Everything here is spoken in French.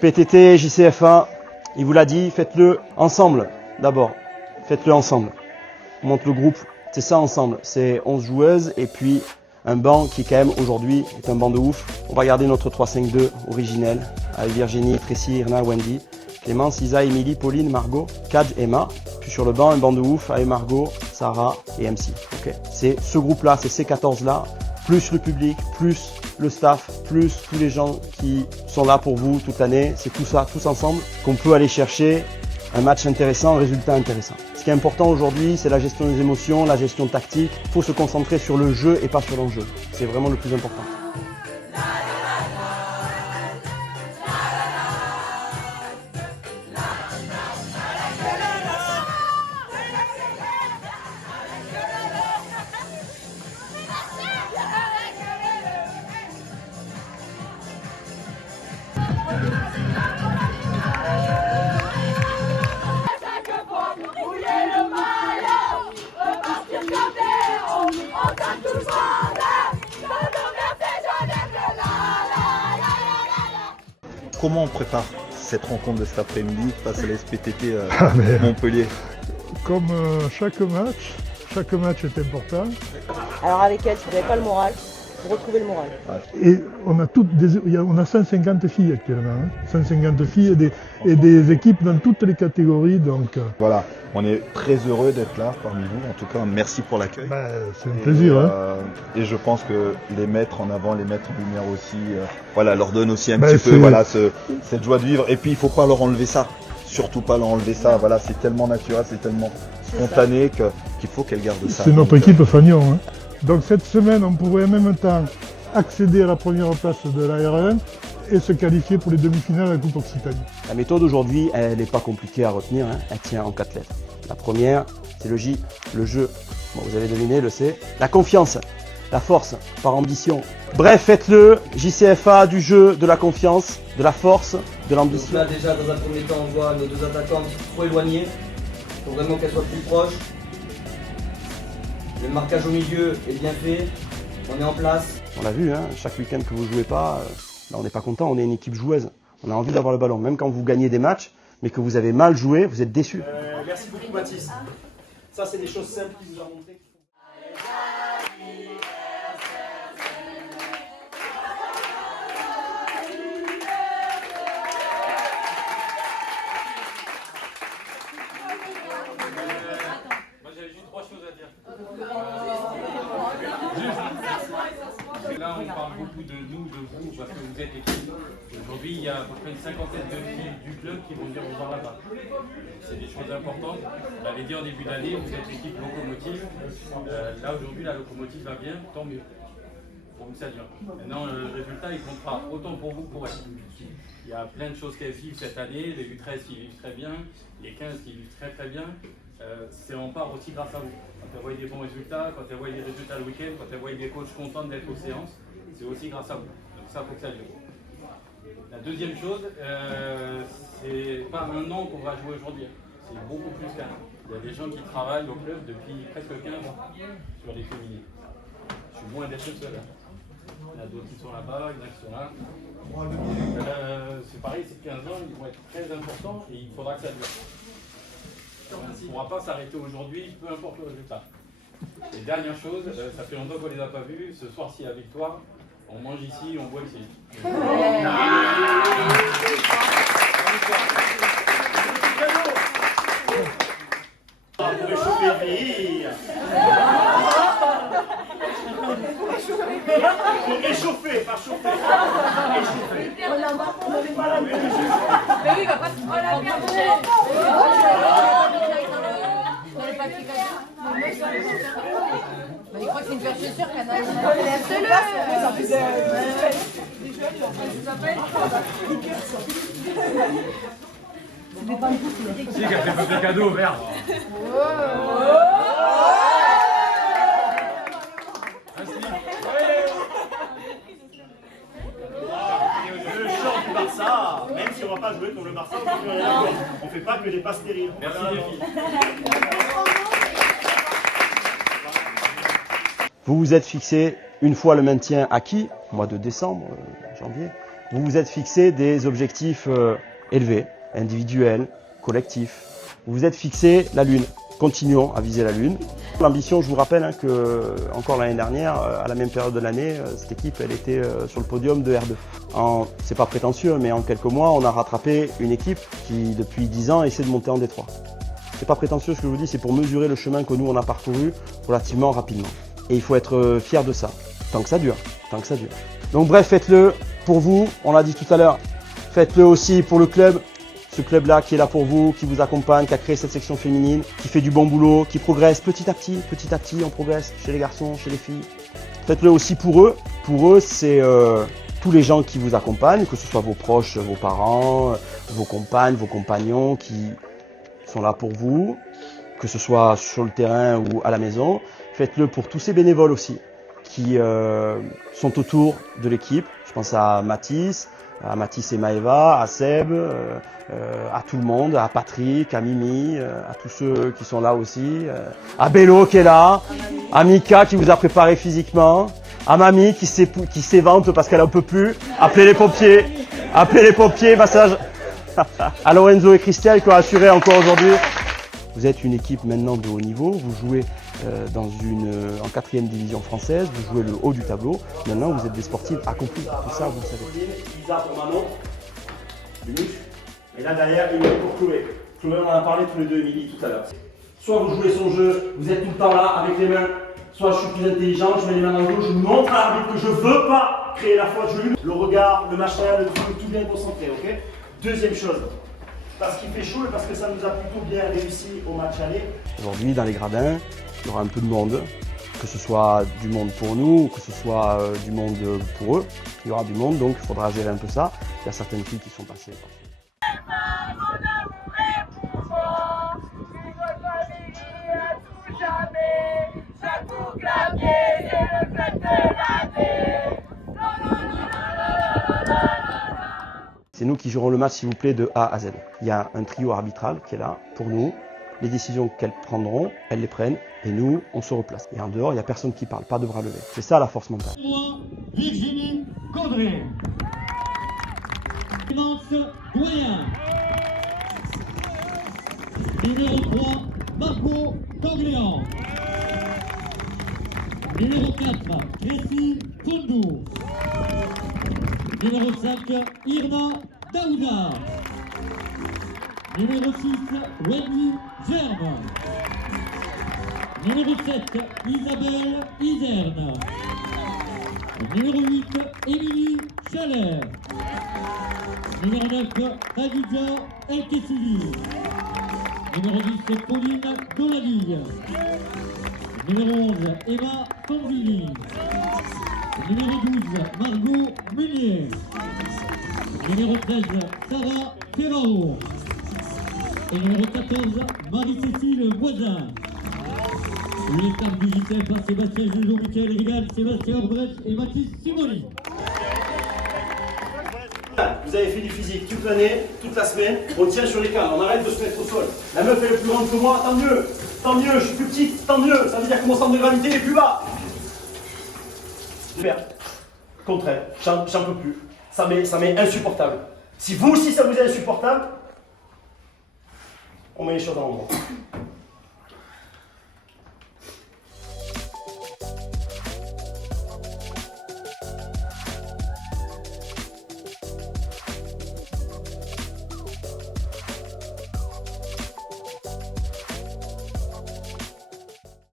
PTT, JCF1, il vous l'a dit, faites-le ensemble d'abord. Faites-le ensemble. On monte le groupe, c'est ça ensemble. C'est 11 joueuses et puis un banc qui quand même aujourd'hui est un banc de ouf. On va garder notre 3-5-2 originel avec Virginie, Tracy, Irna, Wendy, Clémence, Isa, Émilie, Pauline, Margot, Kaj, Emma. Puis sur le banc, un banc de ouf avec Margot, Sarah et MC. Okay. C'est ce groupe-là, c'est ces 14-là, plus le public, plus le staff, plus tous les gens qui sont là pour vous toute l'année. C'est tout ça, tous ensemble, qu'on peut aller chercher un match intéressant, un résultat intéressant. Ce qui est important aujourd'hui, c'est la gestion des émotions, la gestion tactique. Il faut se concentrer sur le jeu et pas sur l'enjeu. C'est vraiment le plus important. Comment on prépare cette rencontre de cet après-midi face à la SPTT Montpellier? Comme chaque match est important. Alors avec elle, si vous n'avez pas le moral, vous retrouvez le moral. Et on a 150 filles actuellement, hein. 150 filles et des équipes dans toutes les catégories. Donc, Voilà, on est très heureux d'être là parmi vous. En tout cas, merci pour l'accueil. C'est un plaisir. Et je pense que les mettre en avant, les mettre en lumière aussi, leur donne aussi un petit c'est- peu cette joie de vivre. Et puis il faut pas leur enlever ça. Surtout pas leur enlever ça. Voilà, c'est tellement naturel, c'est tellement spontané qu'il faut qu'elles gardent ça. C'est notre Donc, équipe Fagnon. Hein. Donc cette semaine, on pourrait en même temps accéder à la première place de la R1 et se qualifier pour les demi-finales à la Coupe Occitanie. La méthode aujourd'hui, elle n'est pas compliquée à retenir, hein. Elle tient en 4 lettres. La première, c'est le J, le jeu. Bon, vous avez deviné, le C. La confiance, la force, par ambition. Bref, faites-le, JCFA, du jeu, de la confiance, de la force, de l'ambition. Là déjà dans un premier temps on voit nos deux attaquants trop éloignés. Il faut vraiment qu'elles soient plus proches. Le marquage au milieu est bien fait. On est en place. On l'a vu, hein, chaque week-end que vous ne jouez pas, là, on n'est pas content, on est une équipe joueuse. On a envie d'avoir le ballon, même quand vous gagnez des matchs, mais que vous avez mal joué, vous êtes déçus. Merci beaucoup Mathis. Ça c'est des choses simples qu'il nous a montré. Moi j'avais juste 3 choses à dire. Là on parle beaucoup de nous, de vous, parce que vous êtes équipe. Aujourd'hui il y a à peu près une cinquantaine de filles du club qui vont dire au revoir là-bas. C'est des choses importantes. On l'avait dit en début d'année, vous êtes l'équipe locomotive. Là aujourd'hui la locomotive va bien, tant mieux. Pour que ça dure. Maintenant le résultat il comptera autant pour vous que pour elle. Il y a plein de choses qu'elles vivent cette année, les U13 qui vivent très bien, les 15 qui vivent très très bien. C'est en part aussi grâce à vous. Quand elles voient des bons résultats, quand elles voient des résultats le week-end, quand elles voient des coachs contents d'être aux séances, c'est aussi grâce à vous. Donc ça, faut que ça dure. La deuxième chose, c'est pas un an qu'on va jouer aujourd'hui. C'est beaucoup plus qu'un an. Il y a des gens qui travaillent au club depuis presque 15 ans sur les féminines. Je suis loin d'être le seul. Il y en a d'autres qui sont là-bas, il y en a qui sont là. C'est pareil, ces 15 ans, ils vont être très importants et il faudra que ça dure. On ne pourra pas s'arrêter aujourd'hui, peu importe le résultat. Et dernière chose, ça fait longtemps qu'on ne les a pas vus. Ce soir, s'il y a victoire, on mange ici, on boit ici. Pour réchauffer le pays. Pour réchauffer, pas chauffer. Réchauffer. Mais oui, il va pas se prendre il croit que c'est une paire de chaussures, Canal. Si, qu'elle fait des cadeaux verts. Le chant du Barça, même si on ne va pas jouer pour le Barça, on ne fait pas que des passes terribles. Merci les filles. Vous vous êtes fixé une fois le maintien acquis, au mois de décembre, janvier, vous vous êtes fixé des objectifs élevés, individuels, collectifs. Vous vous êtes fixé la Lune. Continuons à viser la Lune. L'ambition, je vous rappelle que encore l'année dernière, à la même période de l'année, cette équipe elle était sur le podium de R2. C'est pas prétentieux, mais en quelques mois, on a rattrapé une équipe qui, depuis 10 ans, essaie de monter en D3. C'est pas prétentieux ce que je vous dis, c'est pour mesurer le chemin que nous on a parcouru relativement rapidement. Et il faut être fier de ça, tant que ça dure, tant que ça dure. Donc bref, faites-le pour vous, on l'a dit tout à l'heure, faites-le aussi pour le club. Ce club-là qui est là pour vous, qui vous accompagne, qui a créé cette section féminine, qui fait du bon boulot, qui progresse petit à petit, on progresse chez les garçons, chez les filles. Faites-le aussi pour eux. Pour eux, c'est tous les gens qui vous accompagnent, que ce soit vos proches, vos parents, vos compagnes, vos compagnons qui sont là pour vous, que ce soit sur le terrain ou à la maison. Faites-le pour tous ces bénévoles aussi qui sont autour de l'équipe. Je pense à Mathis et Maëva, à Seb, à tout le monde, à Patrick, à Mimi, à tous ceux qui sont là aussi, à Bello qui est là, à Mika qui vous a préparé physiquement, à Mamie qui s'évente parce qu'elle en peut plus. Appelez les pompiers, massage. À Lorenzo et Christelle qui ont assuré encore aujourd'hui. Vous êtes une équipe maintenant de haut niveau, vous jouez en 4e division française, vous jouez le haut du tableau. Maintenant, vous êtes des sportifs accomplis. Tout ça, vous le savez. Isa pour Manon, du muscle. Et là derrière, il est pour Chloé. Chloé, on en a parlé tous les deux, Émilie, tout à l'heure. Soit vous jouez son jeu, vous êtes tout le temps là avec les mains. Soit je suis plus intelligent, je mets les mains dans le dos, je montre à l'arbitre que je ne veux pas créer la faute. Le regard, le machin, le truc, tout bien concentré, ok? Deuxième chose. Parce qu'il fait chaud et parce que ça nous a plutôt bien réussi au match aller. Aujourd'hui, dans les gradins, il y aura un peu de monde, que ce soit du monde pour nous ou que ce soit du monde pour eux. Il y aura du monde, donc il faudra gérer un peu ça. Il y a certaines filles qui sont passées. C'est nous qui gérons le match, s'il vous plaît, de A à Z. Il y a un trio arbitral qui est là pour nous. Les décisions qu'elles prendront, elles les prennent. Et nous, on se replace. Et en dehors, il n'y a personne qui parle, pas de bras levés. C'est ça la force mentale. Virginie Gaudré. Clémence Doyen. Numéro 3, Margot Tangléan. Numéro 4, Tracy Fondou. Numéro 5, Irna Daouda. Numéro 6, Wendy Germe. Numéro 7, Isabelle Iserne. Numéro 8, Émilie Chaler. Numéro 9, Khadija El-Kessili. Numéro 10, Pauline Dolaville. Numéro 11, Emma Fanzini. Numéro 12, Margot Meunier. Numéro 13, Sarah Ferraro. Et numéro 14, Marie-Cécile Voisin. Les cartes du JTF par Sébastien Joujou, Michael Rigal, Sébastien Orbrecht et Mathis Simoni. Vous avez fait du physique toute l'année, toute la semaine, on tient sur les cannes, on arrête de se mettre au sol. La meuf elle est plus grande que moi, tant mieux, je suis plus petite, tant mieux, ça veut dire que mon centre de gravité est plus bas. Super, contraire, j'en peux plus, ça m'est insupportable. Si vous aussi ça vous est insupportable, on met les choses dans l'endroit.